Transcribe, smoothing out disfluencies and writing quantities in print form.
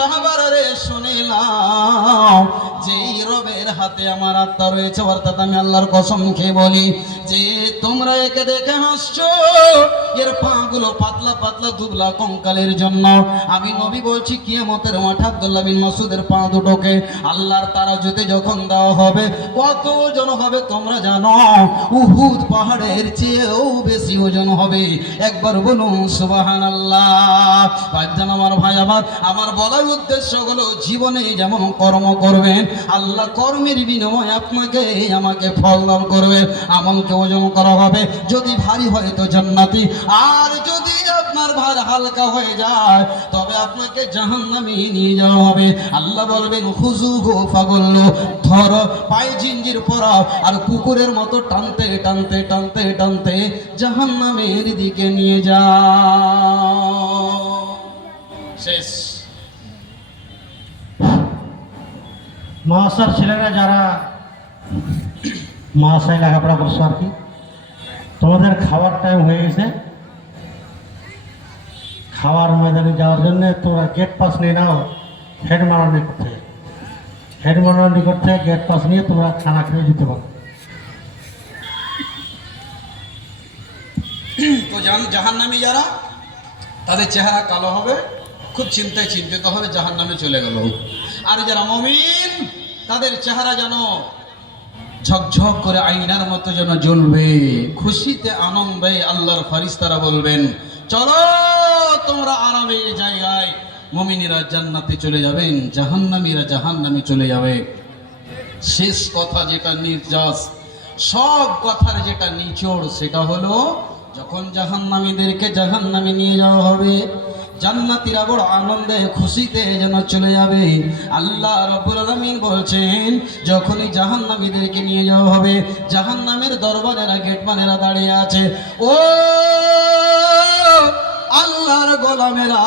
সাহাবারা রে শুনে নাও, যেই রবের হাতে আমার আত্মা রয়েছে, অর্থাৎ আমি আল্লাহর কসম খেয়ে বলি যে তোমরা একে দেখে হাসছো, এর পাগুলো পাতলা পাতলা দুবলা কঙ্কালের জন্য আমি নবী বলছি কিয়ামতের মাঠে আব্দুল্লাহ বিন মাসউদের পা দুটোকে আল্লাহর তারাজুতে যখন দেওয়া হবে, কত ওজন হবে তোমরা জানো? উহুদ পাহাড়ের চেয়েও বেশি ওজন হবে। একবার বলুন সুবহানাল্লাহ। ভাইজান আমার, ভাই আমার বলার উদ্দেশ্য হলো জীবনে যেমন কর্ম করবেন, আল্লাহ কর্মের বিনিময়ে আপনাকে আমাকে ফল দান করবেন। আমলকে ওজন করা হবে, যদি ভারী হয় তো জান্নাতি, আর যদি আপনার ভার হালকা হয়ে যায় তবে আপনাকে জাহান্নামে নিয়ে যাওয়া হবে। আল্লাহ বলবেন খুযুহু ফাগুল্লু, ধরো পায়ে জিঞ্জির পরাও আর কুকুরের মতো টানতে টানতে টানতে টানতে জাহান্নামের দিকে নিয়ে যাও। শেষ। মহাশয় ছেলেরা যারা মহাশয় লেখাপড়া করছো আর কি, তোমাদের খাওয়ার টাইম হয়ে গেছে। খাওয়ার ময়দানে যাওয়ার জন্য তোমরা গেট পাস নিয়ে নাও হেড মারার নিকট থেকে। হেড মারার নিকট থেকে গেট পাস নিয়ে তোমরা খানা খেয়ে দিতে পারো। তো জাহান্নামী যারা, তাদের চেহারা কালো হবে, খুব চিন্তিত হবে, জাহান্নামে চলে গেল। আর যারা মুমিন, তাদের চেহারা যেন ঝকঝক করে আয়নার মতো যেন জ্বলবে, খুশিতে আনন্দে আল্লাহর ফেরেশতারা বলবেন চলো তোমরা আরামের জায়গায়। মুমিনেরা জান্নাতে চলে যাবেন, জাহান্নামীরা জাহান্নামে চলে যাবে। শেষ কথা যেটা নির্যাস, সব কথার যেটা নিচড়, সেটা হলো যখন জাহান্নামীদেরকে জাহান্নামে নিয়ে যাওয়া হবে, জান্নাতীরা বড় আনন্দে খুশিতে যেন চলে যাবে। আল্লাহ রাব্বুল আলামিন বলছেন যখনই জাহান্নামীদেরকে নিয়ে যাওয়া হবে, জাহান্নামের দরবারেরা গেটম্যানেরা দাঁড়িয়ে আছে, ও আল্লাহর গোলামেরা।